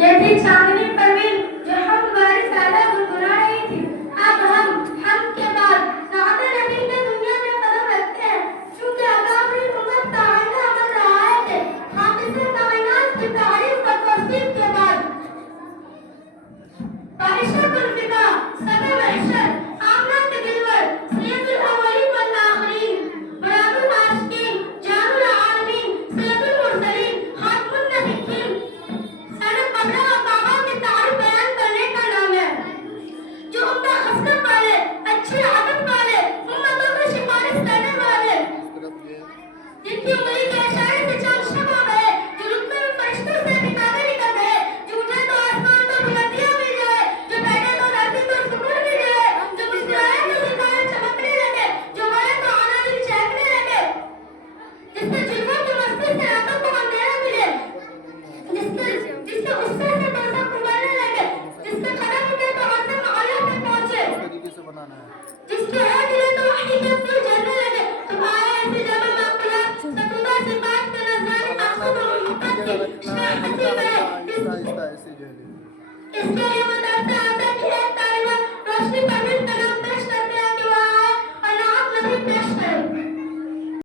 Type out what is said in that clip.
ये थी चांदनी परवीन जो हम तुम्हारी सादा गुनगुना रही थी। अब हम के बाद नाते नबी के दुनिया में कदम रखते हैं, चूंकि अकाबरी उम्मत का आईना अमल रहा है। हाफिज़े कायनात की तारीफ और तौसीफ के बाद बारिशुल फिदा सबे महशर आमना के दिलवर सैयदुल अव्वलीन वल आखिरीन मुरादुल आशिकीन जानुल आलमीन सैयदुल मुरसलीन खातमुन नबीय्यीन सनद बदला और बाबा की तारीफ बयान करने का नाम है, जो उम्दा खसलत वाले, अच्छी आदत वाले, उम्मतों को सिफारिश करने वाले, जिनकी उंगली के इशारे से चांद शब हो गए, जो रुतबे में फरिश्तों से भी आगे निकल गए, जो उठे तो आसमान को बुलंदियां मिल जाए, जो बैठे तो धरती को सुकून मिल जाए, जो मुस्कुराए तो सितारे चमकने लगे, जो मरे तो आना दिल चहकने लगे, जिसके जुल्फों की मस्ती से रातों को अंधेरा मिले, जिसके गुस्से से दोज़ख उबलने लगे, जिसके कदम उठे तो आसम आला पे पहुंचे, जिसके हाथ हिले तो वही के फूल झड़ने लगे। तुम आए ऐसे जमा मक़बूलात सतुदा सिफ़ात के नज़राने मक़सूद और मोहब्बत की इश्क़ हसीब है। इसके